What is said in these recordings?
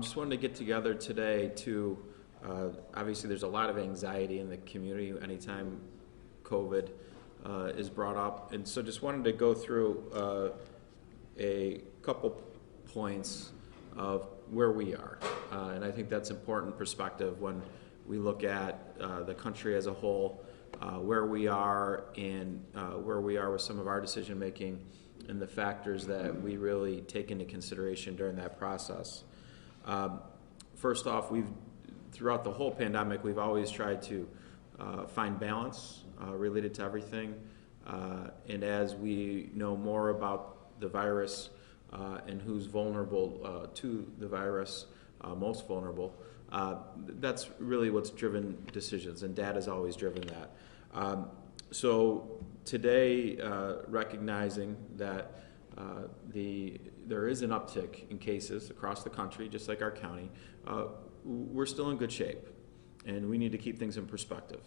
Just wanted to get together today to, obviously there's a lot of anxiety in the community anytime COVID is brought up. And so just wanted to go through a couple points of where we are. And I think that's important perspective when we look at the country as a whole, where we are and where we are with some of our decision making and the factors that we really take into consideration during that process. First off, throughout the whole pandemic, we've always tried to find balance related to everything. And as we know more about the virus and who's vulnerable to the virus, most vulnerable, that's really what's driven decisions, and data's always driven that. So today, recognizing that there is an uptick in cases across the country, just like our county, we're still in good shape, and we need to keep things in perspective.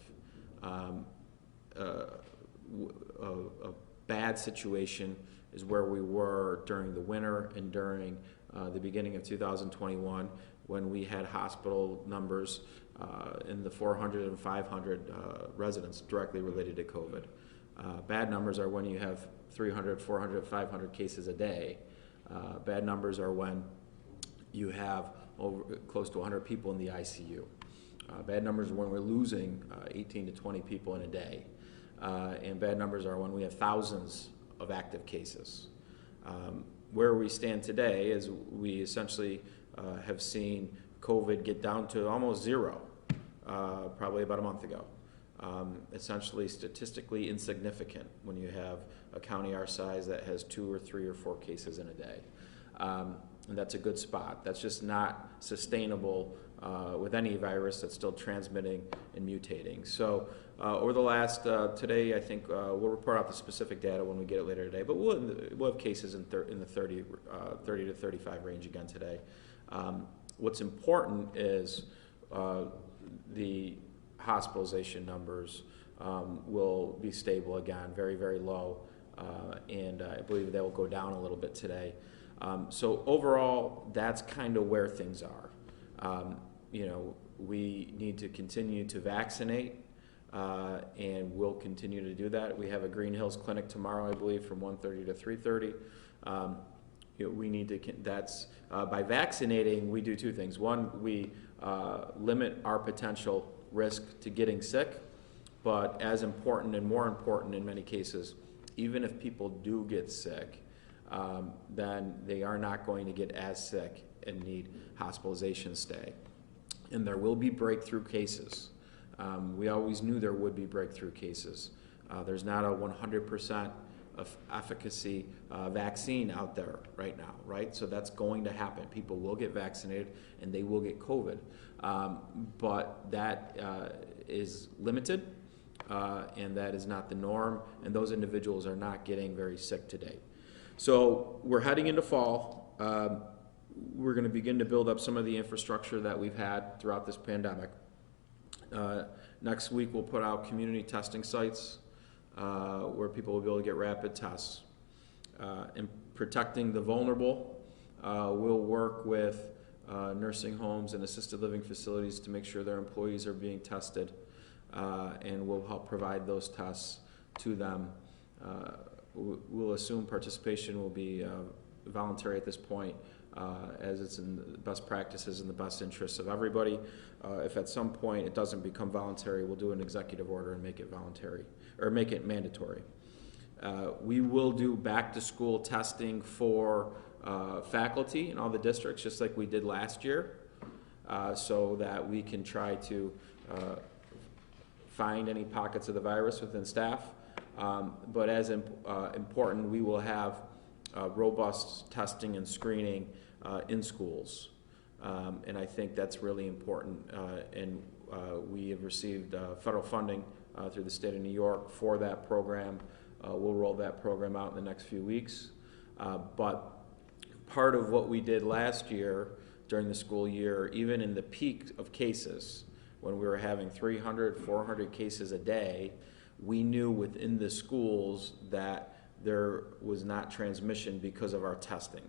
A bad situation is where we were during the winter and during the beginning of 2021, when we had hospital numbers in the 400 and 500 residents directly related to COVID. Bad numbers are when you have 300, 400, 500 cases a day. Bad numbers are when you have close to 100 people in the ICU. Bad numbers are when we're losing 18 to 20 people in a day. And bad numbers are when we have thousands of active cases. Where we stand today is we essentially have seen COVID get down to almost zero, probably about a month ago. Essentially statistically insignificant when you have a county our size that has 2 or 3 or 4 cases in a day. And that's a good spot. That's just not sustainable with any virus that's still transmitting and mutating. So over the last, today I think we'll report out the specific data when we get it later today, but we'll have cases in the 30 to 35 range again today. What's important is the hospitalization numbers will be stable again, very, very low, and I believe they will go down a little bit today. So overall, that's kind of where things are. We need to continue to vaccinate, and we'll continue to do that. We have a Green Hills Clinic tomorrow, I believe, from 1:30 to 3:30. We need to, by vaccinating, we do 2 things. One, we limit our potential risk to getting sick, but as important and more important in many cases, even if people do get sick, then they are not going to get as sick and need hospitalization stay. And there will be breakthrough cases. We always knew there would be breakthrough cases. There's not a 100% of efficacy vaccine out there right now, right? So that's going to happen. People will get vaccinated and they will get COVID. But that is limited, and that is not the norm, and those individuals are not getting very sick today. So we're heading into fall. We're going to begin to build up some of the infrastructure that we've had throughout this pandemic. Next week we'll put out community testing sites where people will be able to get rapid tests. In protecting the vulnerable, we'll work with nursing homes and assisted living facilities to make sure their employees are being tested, and we'll help provide those tests to them. We'll assume participation will be voluntary at this point, as it's in the best practices and the best interests of everybody. If at some point it doesn't become voluntary, we'll do an executive order and make it voluntary, or make it mandatory. We will do back to school testing for faculty in all the districts, just like we did last year, so that we can try to find any pockets of the virus within staff. But as important, we will have robust testing and screening in schools. And I think that's really important. And we have received federal funding through the state of New York for that program. We'll roll that program out in the next few weeks. But part of what we did last year during the school year, even in the peak of cases, when we were having 300, 400 cases a day, we knew within the schools that there was not transmission because of our testing.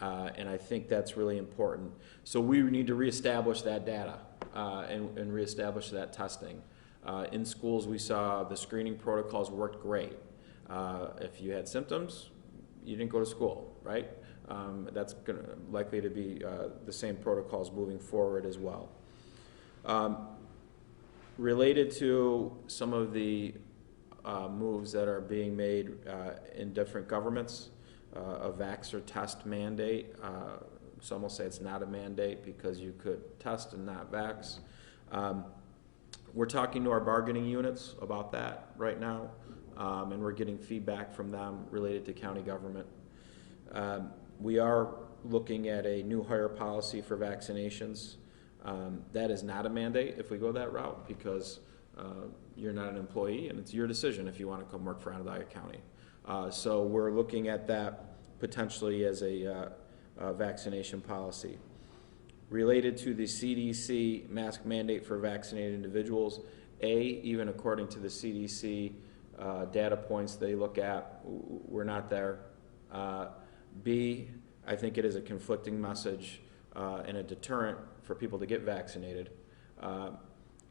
And I think that's really important. So we need to reestablish that data and reestablish that testing. In schools, we saw the screening protocols worked great. If you had symptoms, you didn't go to school, right? That's likely to be the same protocols moving forward as well. Related to some of the moves that are being made in different governments, a vax or test mandate. Some will say it's not a mandate because you could test and not vax. We're talking to our bargaining units about that right now, and we're getting feedback from them related to county government. We are looking at a new hire policy for vaccinations. That is not a mandate if we go that route, because you're not an employee and it's your decision if you want to come work for Onondaga County. So we're looking at that potentially as a vaccination policy. Related to the CDC mask mandate for vaccinated individuals, even according to the CDC data points they look at, we're not there. B, I think it is a conflicting message and a deterrent for people to get vaccinated.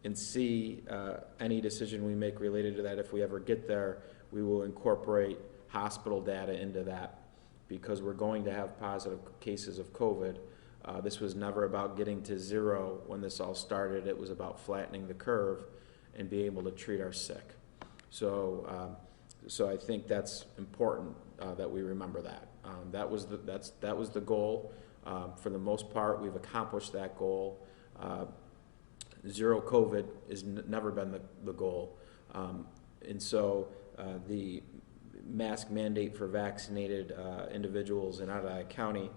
And C, any decision we make related to that, if we ever get there, we will incorporate hospital data into that, because we're going to have positive cases of COVID. This was never about getting to zero when this all started. It was about flattening the curve and being able to treat our sick. So I think that's important that we remember that. That was the goal. For the most part, we've accomplished that goal. Zero COVID has never been the goal. And so the mask mandate for vaccinated individuals in Onondaga County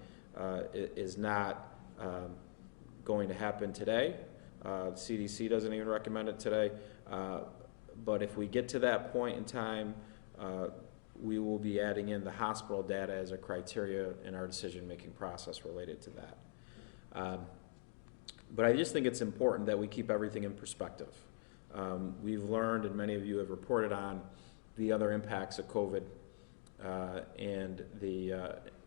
is not going to happen today. The CDC doesn't even recommend it today. But if we get to that point in time, we will be adding in the hospital data as a criteria in our decision-making process related to that. But I just think it's important that we keep everything in perspective. We've learned, and many of you have reported on, the other impacts of COVID and the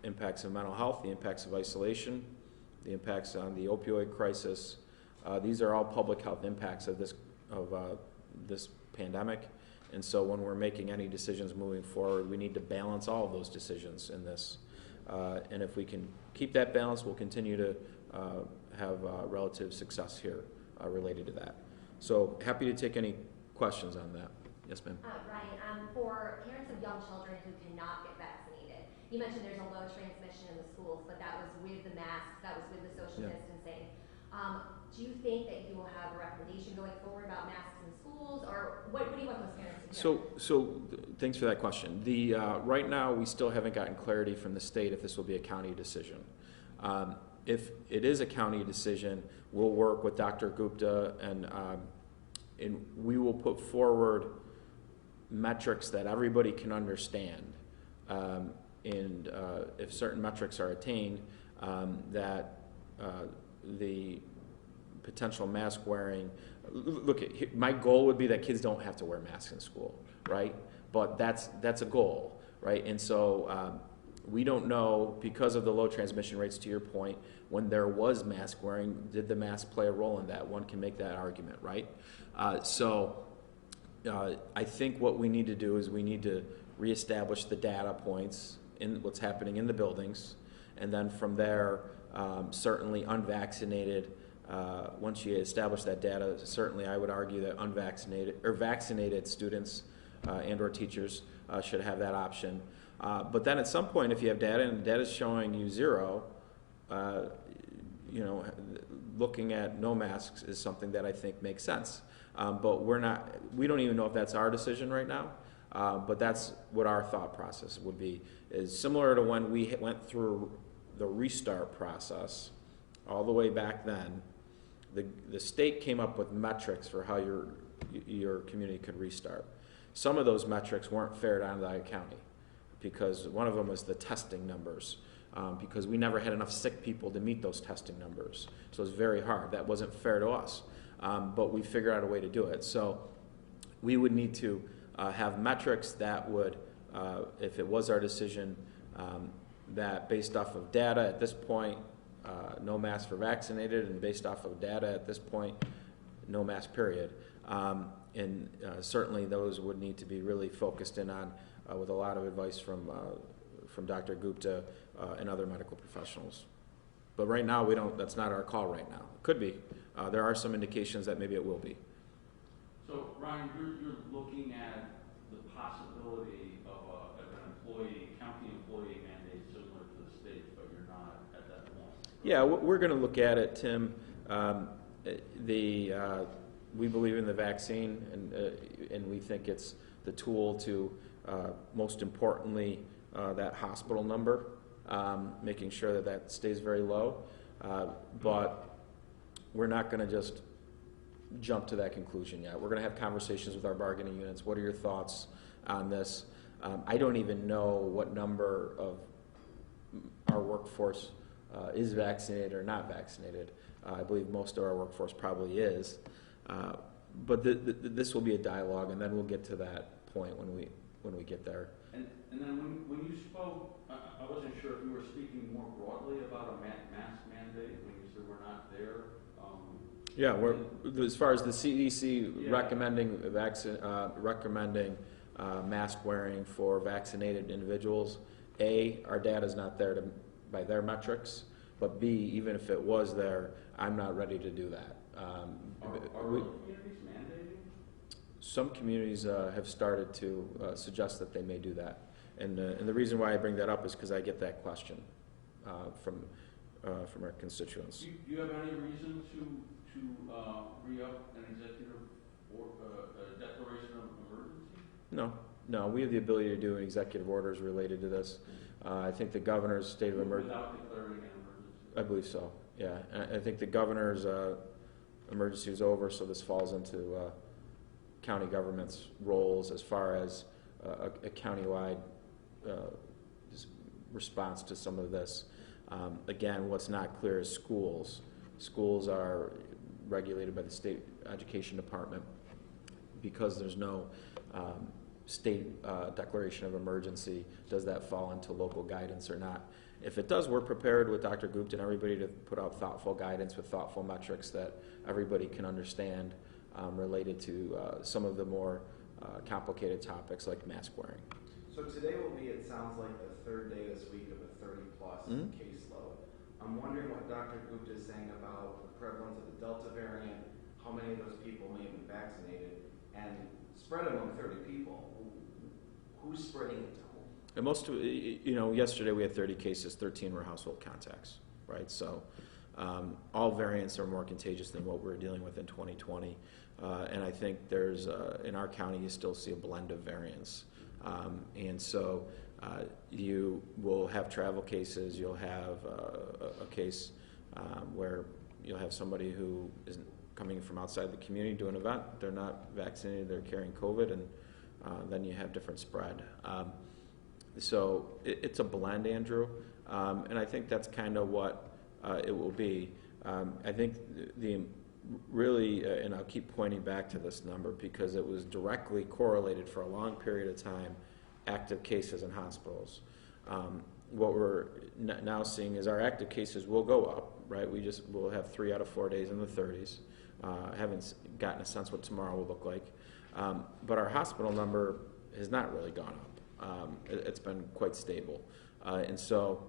impacts of mental health, the impacts of isolation, the impacts on the opioid crisis. These are all public health impacts of this pandemic. And so when we're making any decisions moving forward, we need to balance all of those decisions in this. And if we can keep that balance, we'll continue to have relative success here related to that. So happy to take any questions on that. Yes, ma'am. Ryan, for parents of young children who cannot get vaccinated, you mentioned there's a low transmission in the schools, but that was with the masks, that was with the social distancing. Do you think that you will have a recommendation going forward about masks in schools, or what do you want those parents to hear? So thanks for that question. Right now, we still haven't gotten clarity from the state if this will be a county decision. If it is a county decision, we'll work with Dr. Gupta and we will put forward metrics that everybody can understand. And if certain metrics are attained, that the potential mask wearing, my goal would be that kids don't have to wear masks in school, right? But that's a goal, right? And so we don't know, because of the low transmission rates, to your point, when there was mask wearing, did the mask play a role in that? One can make that argument, right? I think what we need to do is we need to reestablish the data points in what's happening in the buildings, and then from there, certainly unvaccinated, once you establish that data, certainly I would argue that unvaccinated or vaccinated students and or teachers should have that option. But then at some point, if you have data and the data is showing you zero, looking at no masks is something that I think makes sense. But we don't even know if that's our decision right now, but that's what our thought process would be, is similar to when we went through the restart process all the way back then. The state came up with metrics for how your community could restart. Some of those metrics weren't fair to Onondaga County, because one of them was the testing numbers, because we never had enough sick people to meet those testing numbers. So it was very hard. That wasn't fair to us, but we figured out a way to do it. So we would need to have metrics that would, if it was our decision, that based off of data at this point, no mask for vaccinated, and based off of data at this point, no mask period. And certainly those would need to be really focused in on with a lot of advice from Dr. Gupta and other medical professionals. But right now, that's not our call right now. It could be. There are some indications that maybe it will be. So, Ryan, you're looking at the possibility of an county employee mandate similar to the state, but you're not at that point. Yeah, we're going to look at it, Tim. We believe in the vaccine, and we think it's the tool to, most importantly, that hospital number, making sure that stays very low. But we're not going to just jump to that conclusion yet. We're going to have conversations with our bargaining units. What are your thoughts on this? I don't even know what number of our workforce is vaccinated or not vaccinated. I believe most of our workforce probably is. But this will be a dialogue, and then we'll get to that point when we get there. And then when you spoke, I wasn't sure if you were speaking more broadly about a mask mandate when you said we're not there. As far as the CDC Yeah. recommending mask wearing for vaccinated individuals, A, our data's not there by their metrics, but B, even if it was there, I'm not ready to do that. Are communities mandating? Some communities have started to suggest that they may do that, and the reason why I bring that up is because I get that question from our constituents. Do you have any reason to re-up an executive or a declaration of emergency? No, we have the ability to do executive orders related to this. I think the governor's state of emergency. Without declaring an emergency? I believe so, yeah. And I think the governor's emergency is over, so this falls into county government's roles as far as a countywide response to some of this. Again, what's not clear is schools. Schools are regulated by the state education department. Because there's no state declaration of emergency, does that fall into local guidance or not? If it does, we're prepared with Dr. Gupta and everybody to put out thoughtful guidance with thoughtful metrics that everybody can understand related to some of the more complicated topics like mask wearing. So today will be, it sounds like, the third day this week of a 30-plus caseload. I'm wondering what Dr. Gupta is saying about the prevalence of the Delta variant, how many of those people may be vaccinated, and spread among 30 people. Who's spreading it to whom? And most of, yesterday we had 30 cases, 13 were household contacts, right? So all variants are more contagious than what we're dealing with in 2020. And I think there's, in our county, you still see a blend of variants. And so you will have travel cases, you'll have a case where you'll have somebody who is coming from outside the community to an event, they're not vaccinated, they're carrying COVID, and then you have different spread. So it's a blend, Andrew, and I think that's kind of what it will be. I think and I'll keep pointing back to this number because it was directly correlated for a long period of time, active cases in hospitals. What we're now seeing is our active cases will go up, right? We'll have 3 out of 4 days in the 30s. I haven't gotten a sense what tomorrow will look like. But our hospital number has not really gone up. It's been quite stable. And so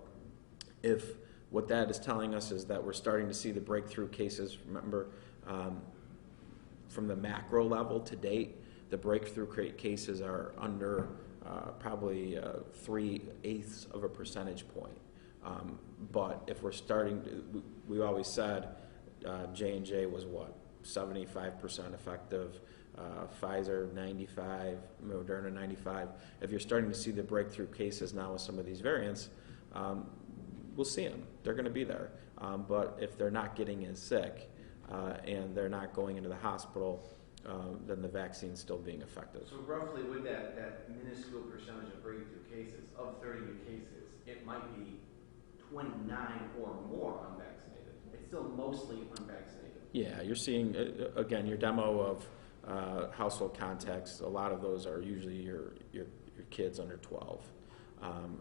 if what that is telling us is that we're starting to see the breakthrough cases, remember, from the macro level to date, the breakthrough cases are under probably 3/8 of a percentage point. But if we're starting to, we always said J&J was what, 75% effective, Pfizer 95, Moderna 95. If you're starting to see the breakthrough cases now with some of these variants, we'll see them. They're going to be there. But if they're not getting as sick and they're not going into the hospital, then the vaccine's still being effective. So roughly with that minuscule percentage of breakthrough cases, of 30 new cases, it might be 29 or more unvaccinated. It's still mostly unvaccinated. Yeah, you're seeing, again, your demo of household contacts, a lot of those are usually your kids under 12.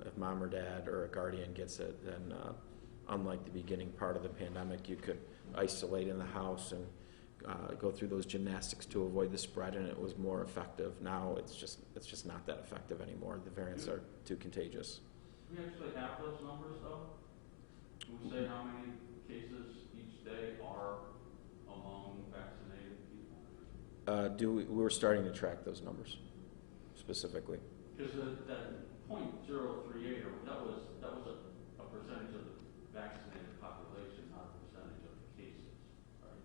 If mom or dad or a guardian gets it, then unlike the beginning part of the pandemic, you could isolate in the house and go through those gymnastics to avoid the spread, and it was more effective. Now it's just not that effective anymore. The variants are too contagious. Do we actually have those numbers though? Do we say how many cases each day are among vaccinated people? We're starting to track those numbers specifically. Because that .038, that was a percentage of the vaccinated population, not a percentage of the cases, right?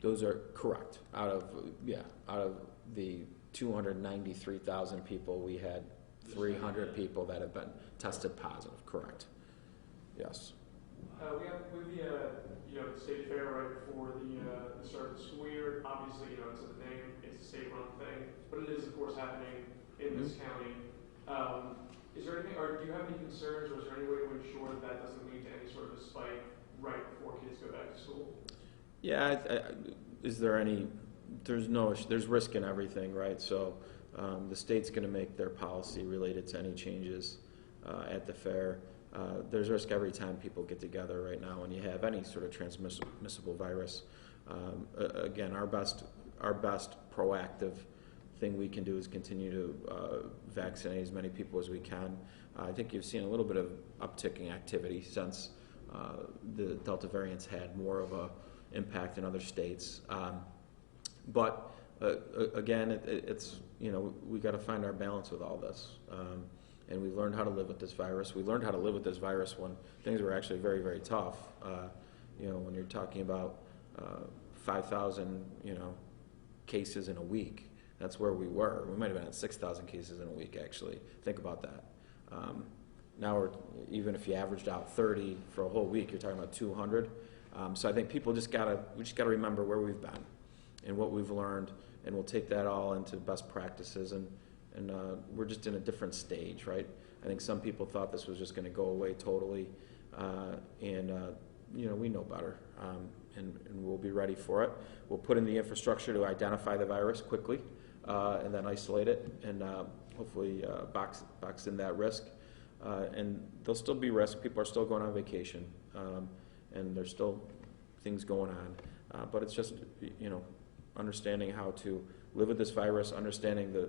Those are correct. Out of the 293,000 people, we had 300 people that have been tested positive. Correct. Yes. We have with the state fair right before the start of the school year. Obviously, it's in the name, it's a state-run thing, but it is of course happening in this county. Is there anything, or do you have any concerns, or is there any way to ensure that that doesn't lead to any sort of a spike right before kids go back to school? Yeah. Is there any? There's risk in everything, right? So the state's going to make their policy related to any changes at the fair. There's risk every time people get together right now when you have any sort of transmissible virus. Again, our best proactive thing we can do is continue to vaccinate as many people as we can. I think you've seen a little bit of upticking activity since the Delta variants had more of a impact in other states. But again, it's we got to find our balance with all this. And we've learned how to live with this virus. We learned how to live with this virus when things were actually very, very tough. When you're talking about 5,000, cases in a week, that's where we were. We might have been at 6,000 cases in a week, actually. Think about that. Now, even if you averaged out 30 for a whole week, you're talking about 200. So I think people we just gotta remember where we've been and what we've learned, and we'll take that all into best practices. And we're just in a different stage, right? I think some people thought this was just going to go away totally, and we know better, and we'll be ready for it. We'll put in the infrastructure to identify the virus quickly, and then isolate it, and hopefully box in that risk. And there'll still be risk. People are still going on vacation, and there's still things going on. But it's just understanding how to live with this virus, understanding the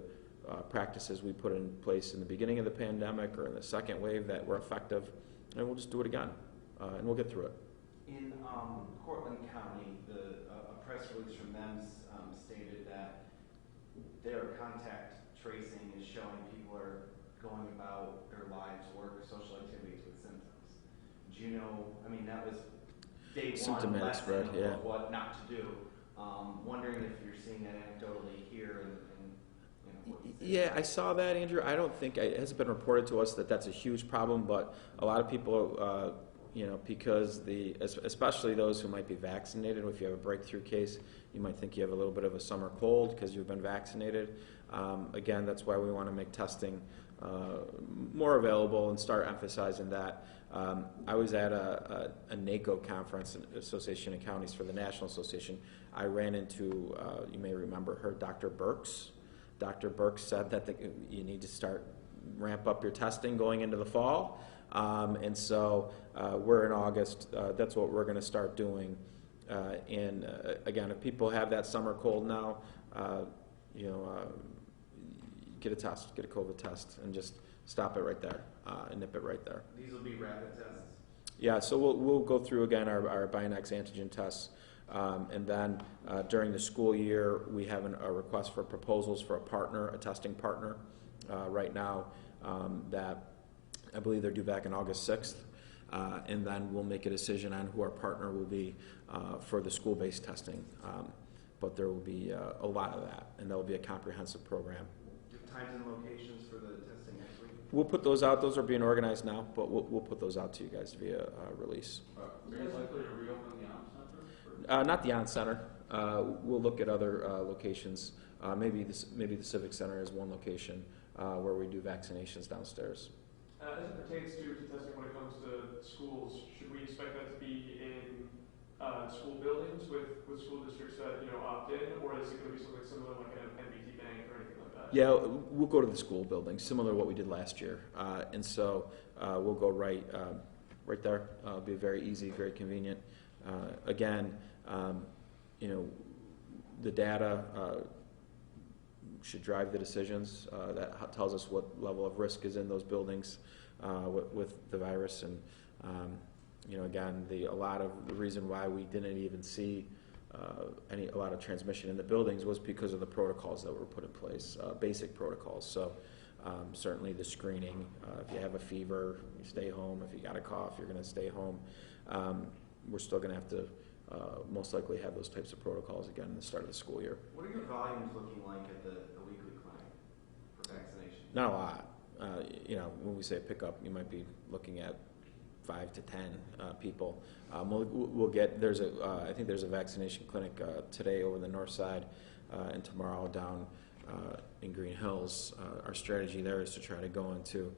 practices we put in place in the beginning of the pandemic or in the second wave that were effective, and we'll just do it again, and we'll get through it. In Cortland County, a press release from them stated that their contact tracing is showing people are going about their lives, work, or social activities with symptoms. Do you know, that was day one, Symptomatic spread, yeah. of what not to do. Wondering if you're seeing that anecdotally here and Yeah, I saw that, Andrew. I don't think it hasn't been reported to us that that's a huge problem, but a lot of people, because especially those who might be vaccinated, if you have a breakthrough case, you might think you have a little bit of a summer cold because you've been vaccinated. Again, that's why we want to make testing more available and start emphasizing that. I was at a NACO conference, Association of Counties for the National Association. I ran into, you may remember her, Dr. Birx. Dr. Birx said that you need to ramp up your testing going into the fall. And so we're in August. That's what we're going to start doing. And again, if people have that summer cold now, get a test, get a COVID test, and just stop it right there and nip it right there. These will be rapid tests? Yeah, so we'll go through again our Bionex antigen tests. And then during the school year, we have a request for proposals for a testing partner right now that I believe they're due back on August 6th. And then we'll make a decision on who our partner will be for the school-based testing. But there will be a lot of that, and there will be a comprehensive program. Do you have times and locations for the testing next week? We'll put those out. Those are being organized now, but we'll put those out to you guys via release. Are you likely to reopen the On Center? Not the On Center. We'll look at other locations. Maybe the Civic Center is one location where we do vaccinations downstairs. As it pertains to testing when it comes to schools, should we expect that to be in school buildings with school districts that opt in, or is it going to be something similar like an NBT bank or anything like that? Yeah, we'll go to the school building, similar to what we did last year. And so we'll go right there. It'll be very easy, very convenient. Again, you know, the data should drive the decisions. That tells us what level of risk is in those buildings with the virus. And you know, again, a lot of the reason why we didn't even see a lot of transmission in the buildings was because of the protocols that were put in place, basic protocols. So certainly the screening, if you have a fever, you stay home. If you got a cough, you're going to stay home. We're still going to have to most likely have those types of protocols again in the start of the school year. What are your volumes looking like at the weekly clinic for vaccination? Not a lot. You know, when we say pickup, you might be looking at 5 to 10 people. We'll get, I think there's a vaccination clinic today over the north side and tomorrow down in Green Hills. Our strategy there is to try to go into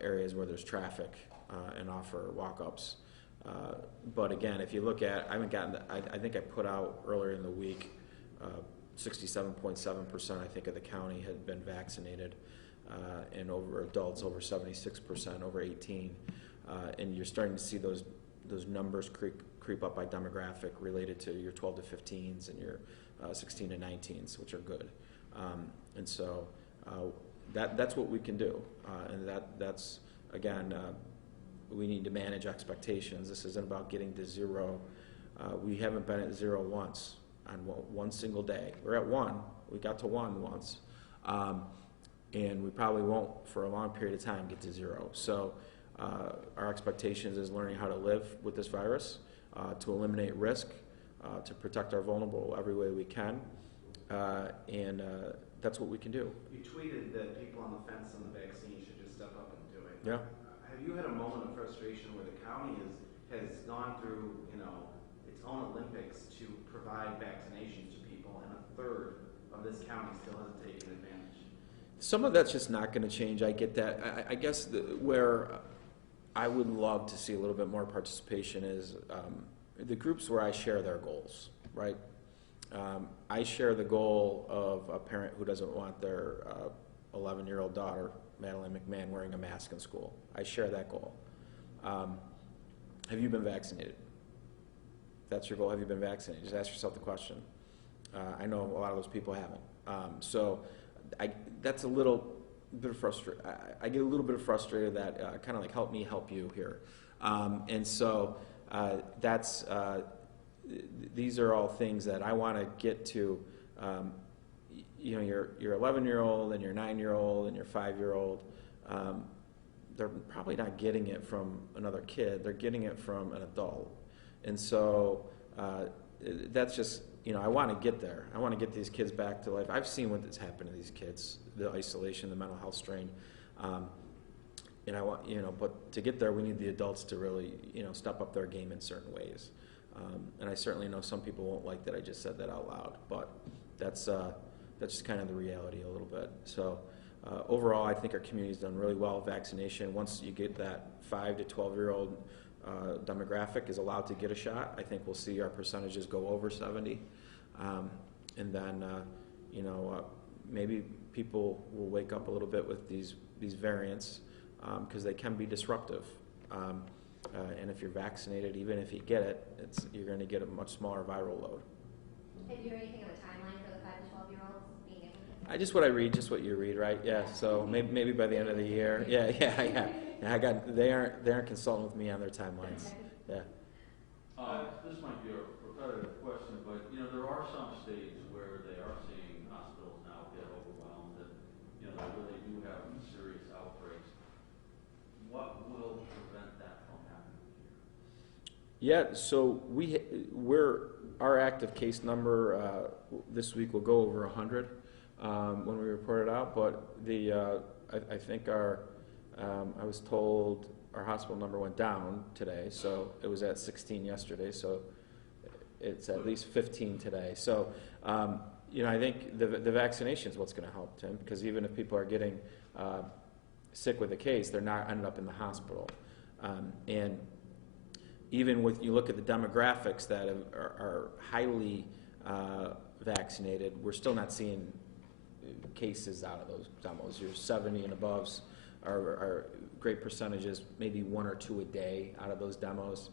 areas where there's traffic and offer walk-ups. But again, if you look at, I think I put out earlier in the week, 67.7% I think of the county had been vaccinated, and over adults over 76%, over 18. And you're starting to see those numbers creep up by demographic related to your 12 to 15s and your 16 to 19s, which are good. And so that's what we can do. And that's again, we need to manage expectations. This isn't about getting to zero. We haven't been at zero once on one single day. We're at one. We got to one once. And we probably won't, for a long period of time, get to zero. So our expectations is learning how to live with this virus, to eliminate risk, to protect our vulnerable every way we can, and that's what we can do. You tweeted that people on the fence on the vaccine should just step up and do it. Yeah. Have you had a moment of frustration where the county has gone through, you know, its own Olympics to provide vaccinations to people, and a third of this county still hasn't taken advantage? Some of that's just not going to change. I get that. I guess where I would love to see a little bit more participation is the groups where I share their goals, right? I share the goal of a parent who doesn't want their 11-year-old daughter, Madeline McMahon, wearing a mask in school. I share that goal. Have you been vaccinated? If that's your goal, have you been vaccinated? Just ask yourself the question. I know a lot of those people haven't. So that's a little bit of frustrated. I get a little bit of frustrated that kind of like help me help you here. And so that's these are all things that I want to get to. You know, your 11-year-old and your 9-year-old and your 5-year-old, they're probably not getting it from another kid. They're getting it from an adult. And so that's just, you know, I want to get there. I want to get these kids back to life. I've seen what's happened to these kids, the isolation, the mental health strain. And I want, you know, but to get there, we need the adults to really, you know, step up their game in certain ways. And I certainly know some people won't like that I just said that out loud, but that's just kind of the reality a little bit. So overall, I think our community's done really well with vaccination. Once you get that 5 to 12-year-old demographic is allowed to get a shot, I think we'll see our percentages go over 70. And then, you know, maybe people will wake up a little bit with these variants because they can be disruptive. And if you're vaccinated, even if you get it, you're going to get a much smaller viral load. Have you heard anything on the timeline for the 5 to 12-year-olds being able to? Just what I read, just what you read, right? Yeah. So maybe by the end of the year. Yeah. They aren't consulting with me on their timelines. Yeah. This might be a repetitive question, but you know there are some states where they are seeing hospitals now get overwhelmed, and you know they really do have serious outbreaks. What will prevent that from happening here? Yeah. So our active case number this week will go over 100 when we report it out. But I think I was told our hospital number went down today, so it was at 16 yesterday, so it's at least 15 today. So, you know, I think the vaccination is what's going to help, Tim, because even if people are getting sick with a case, they're not ending up in the hospital. And even with, you look at the demographics that are highly vaccinated, we're still not seeing cases out of those demos. Your 70 and aboves are great percentages, maybe 1 or 2 a day out of those demos.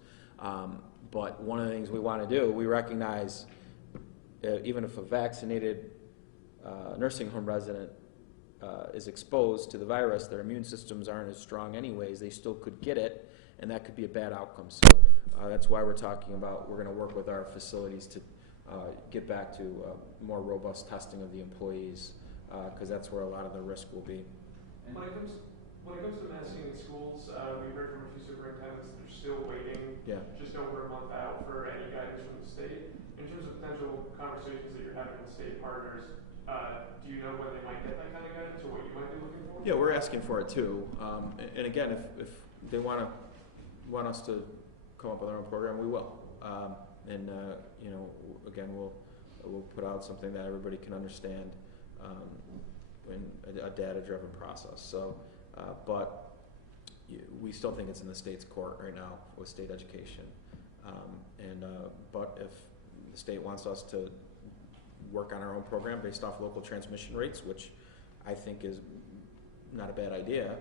But one of the things we want to do, we recognize even if a vaccinated nursing home resident is exposed to the virus, their immune systems aren't as strong anyways, they still could get it, and that could be a bad outcome. So that's why we're talking about, we're going to work with our facilities to get back to more robust testing of the employees, because that's where a lot of the risk will be. When it comes to masking in schools, we heard from a few superintendents that they're still waiting just over a month out for any guidance from the state. In terms of potential conversations that you're having with state partners, do you know when they might get that kind of guidance or what you might be looking for? Yeah, we're asking for it too. And again, if they want us to come up with our own program, we will. You know, again, we'll put out something that everybody can understand, in a data-driven process. So, but we still think it's in the state's court right now with state education. But if the state wants us to work on our own program based off local transmission rates, which I think is not a bad idea,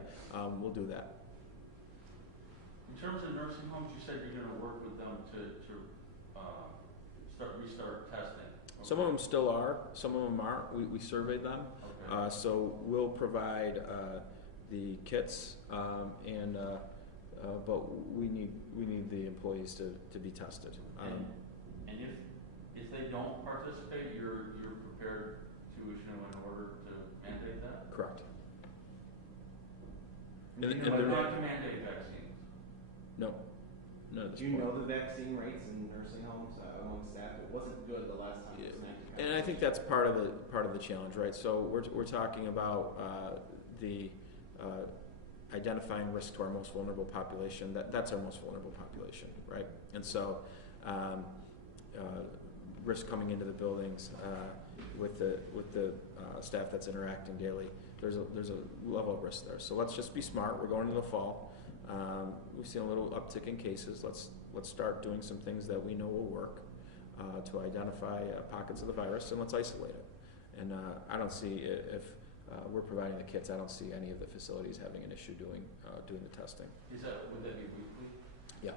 we'll do that. In terms of nursing homes, you said you're going to work with them to restart testing. Okay. Some of them still are, some of them aren't. We surveyed them. Okay. So we'll provide the kits, but we need the employees to be tested. And if they don't participate, you're prepared to issue an order to mandate that? Correct. But not to mandate vaccines? No. None at this Do you point. know the vaccine rates in nursing homes among staff? It wasn't good the last time it was mandated. And I think that's part of the challenge, right? So we're talking about the identifying risk to our most vulnerable population. That's our most vulnerable population, right? And so risk coming into the buildings with the staff that's interacting daily. There's a level of risk there. So let's just be smart. We're going into the fall. We've seen a little uptick in cases. Let's start doing some things that we know will work to identify pockets of the virus, and let's isolate it. And I don't see, if we're providing the kits, I don't see any of the facilities having an issue doing the testing. Would that be weekly? Yeah.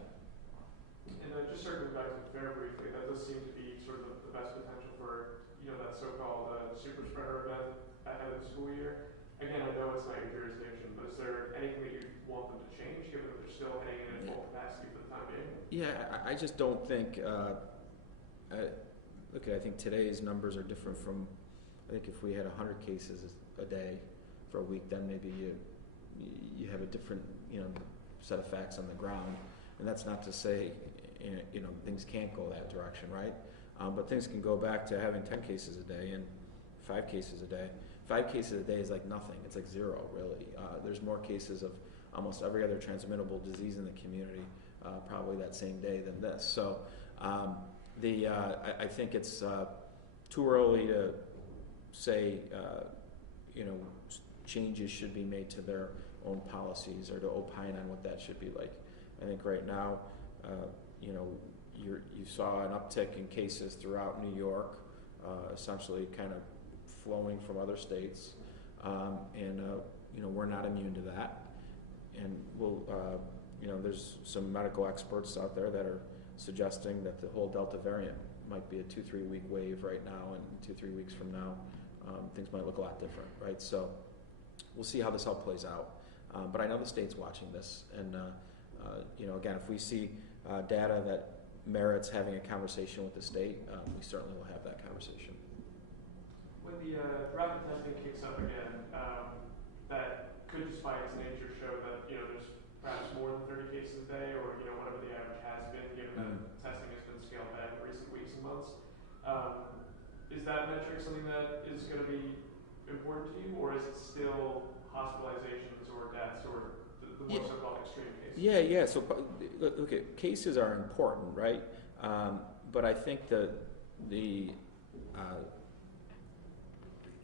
And just circling back to the fair briefly, that does seem to be sort of the best potential for, you know, that so-called super spreader event ahead of the school year. Again, I know it's not your jurisdiction, but is there anything that you want them to change, given that they're still heading in at full capacity for the time being? Yeah, I just don't think. I think today's numbers are different from. I think if we had 100 cases a day for a week, then maybe you have a different set of facts on the ground, and that's not to say things can't go that direction, right? But things can go back to having 10 cases a day and 5 cases a day. 5 cases a day is like nothing. It's like zero, really. There's more cases of almost every other transmittable disease in the community probably that same day than this. So I think it's too early to say changes should be made to their own policies or to opine on what that should be like. I think right now, you saw an uptick in cases throughout New York, essentially kind of flowing from other states, we're not immune to that, and there's some medical experts out there that are suggesting that the whole Delta variant might be a 2-3 week wave right now, and 2-3 weeks from now, things might look a lot different, right? So we'll see how this all plays out. But I know the state's watching this, and again, if we see data that merits having a conversation with the state, we certainly will have that conversation. When the rapid testing kicks up again, that could just by its nature show that there's perhaps more than 30 cases a day, or whatever the average has been, given that testing has been scaled back in recent weeks and months. Is that metric something that is going to be important to you, or is it still hospitalizations or deaths or the more so-called extreme cases? Yeah. So look, cases are important, right? But I think the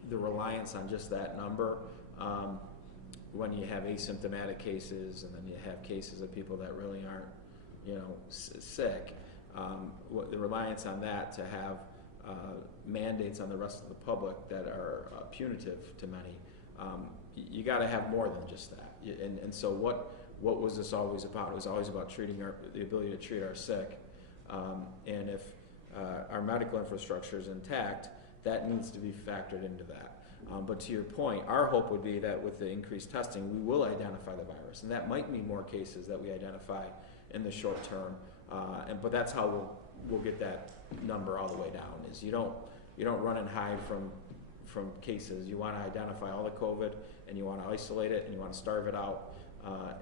reliance on just that number, when you have asymptomatic cases and then you have cases of people that really aren't, sick, the reliance on that to have mandates on the rest of the public that are punitive to many. You got to have more than just that. And so what was this always about? It was always about the ability to treat our sick. And if our medical infrastructure is intact, that needs to be factored into that. But to your point, our hope would be that with the increased testing, we will identify the virus, and that might mean more cases that we identify in the short term. But that's how we'll get that number all the way down. Is you don't run and hide from cases. You want to identify all the COVID, and you want to isolate it, and you want to starve it out.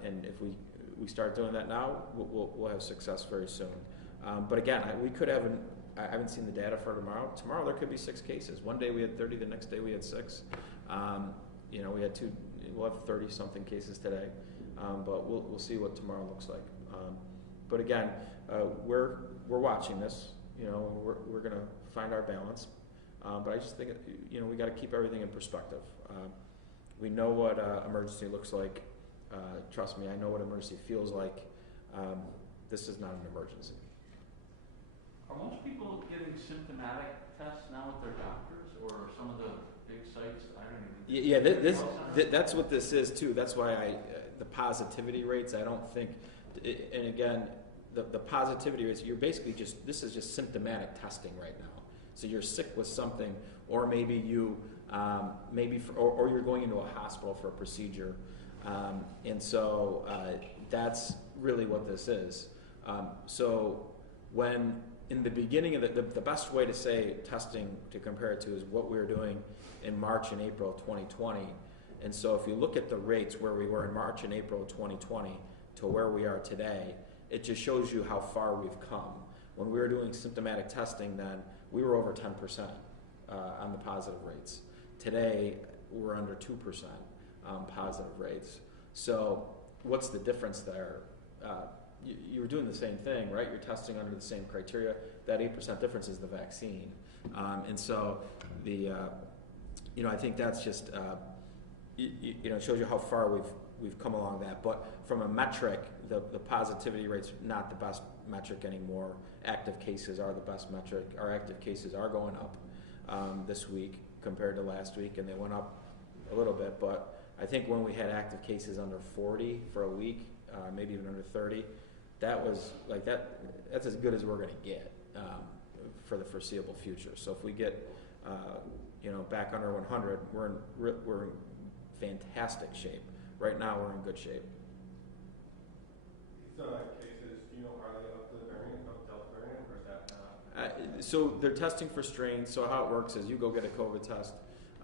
And if we start doing that now, we'll have success very soon. But again, we could have I haven't seen the data for tomorrow. Tomorrow there could be 6 cases. One day we had 30, the next day we had 6. We had 2. We'll have 30-something cases today, but we'll see what tomorrow looks like. But again, we're watching this. We're going to find our balance. But I just think we got to keep everything in perspective. We know what emergency looks like. Trust me, I know what emergency feels like. This is not an emergency. Are most people getting symptomatic tests now with their doctors, or some of the big sites? I don't even. That's what this is too. That's why the positivity rates. I don't think, and again, the positivity rates. You're basically this is just symptomatic testing right now. So you're sick with something, or maybe you, or you're going into a hospital for a procedure, and so that's really what this is. So when in the beginning of the best way to say testing to compare it to is what we were doing in March and April of 2020. And so if you look at the rates where we were in March and April of 2020 to where we are today, it just shows you how far we've come. When we were doing symptomatic testing then, we were over 10% on the positive rates. Today, we're under 2% positive rates. So what's the difference there? You were doing the same thing, right? You're testing under the same criteria. That 8% difference is the vaccine. And so I think that's just, it shows you how far we've come along that. But from a metric, the positivity rate's not the best metric anymore. Active cases are the best metric. Our active cases are going up this week compared to last week, and they went up a little bit. But I think when we had active cases under 40 for a week, maybe even under 30, that was like that's as good as we're going to get for the foreseeable future. So if we get back under 100, we're in fantastic shape. Right now, we're in good shape. So cases, are they up to the variant of Delta variant, or is that not? So they're testing for strains. So how it works is you go get a COVID test.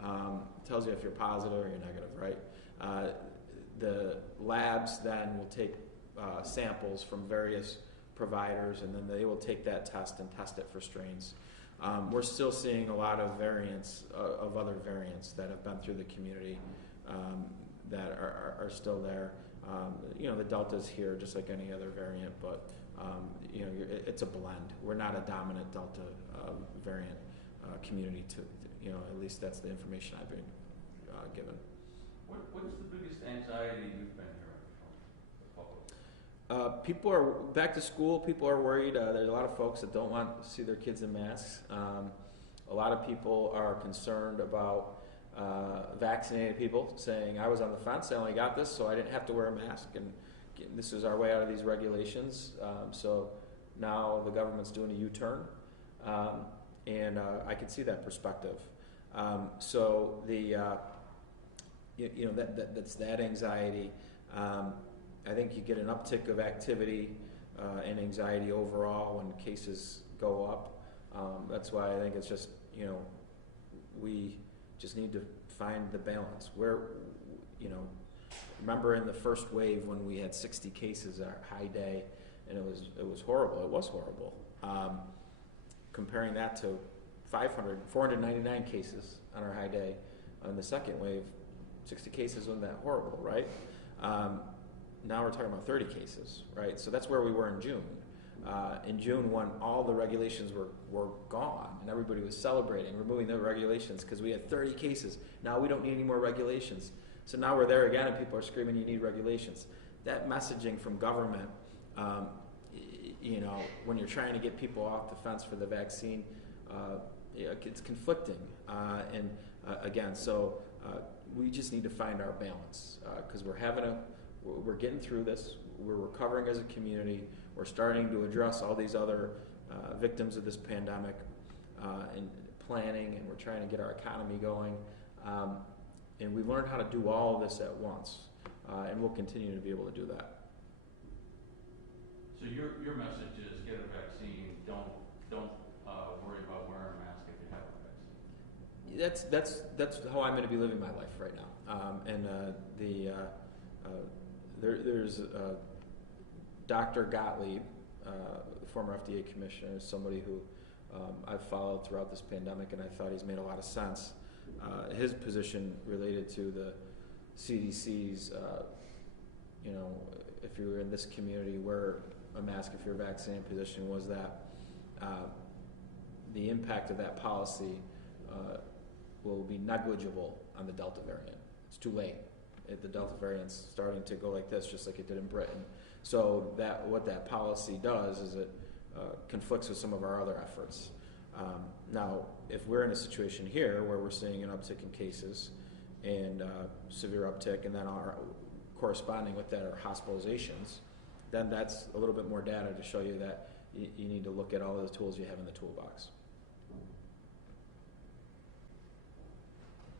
It tells you if you're positive or you're negative, right? The labs then will take samples from various providers, and then they will take that test and test it for strains. We're still seeing a lot of variants of other variants that have been through the community that are still there. The Delta's here just like any other variant, but it's a blend. We're not a dominant Delta variant community at least that's the information I've been given. What's the biggest anxiety you've been hearing from the public? People are back to school. People are worried. There's a lot of folks that don't want to see their kids in masks. A lot of people are concerned about vaccinated people, saying, I was on the fence, I only got this, so I didn't have to wear a mask, and this is our way out of these regulations. So now the government's doing a U-turn, and I can see that perspective. So that's that anxiety. I think you get an uptick of activity and anxiety overall when cases go up. That's why I think it's just, we just need to find the balance. Remember in the first wave when we had 60 cases our high day, and it was horrible. It was horrible. Comparing that to 499 cases on our high day on the second wave, 60 cases wasn't that horrible, right? Now we're talking about 30 cases, right? So that's where we were in June. In June, when all the regulations were gone and everybody was celebrating, removing the regulations because we had 30 cases. Now we don't need any more regulations. So now we're there again and people are screaming, you need regulations. That messaging from government, when you're trying to get people off the fence for the vaccine, it's conflicting, and again, so we just need to find our balance because we're getting through this. We're recovering as a community. We're starting to address all these other victims of this pandemic and planning, and we're trying to get our economy going. And we've learned how to do all of this at once, and we'll continue to be able to do that. So your message is get a vaccine. Don't worry about wearing a mask if you have a vaccine. That's how I'm going to be living my life right now. There's Dr. Gottlieb, former FDA commissioner, is somebody who I've followed throughout this pandemic, and I thought he's made a lot of sense. His position related to the CDC's, if you were in this community, wear a mask if you're vaccinated position, was that the impact of that policy will be negligible on the Delta variant. It's too late. The Delta variant's starting to go like this, just like it did in Britain. So what that policy does is it conflicts with some of our other efforts. Now, if we're in a situation here where we're seeing an uptick in cases and severe uptick, and then corresponding with that are hospitalizations, then that's a little bit more data to show you that you need to look at all of the tools you have in the toolbox.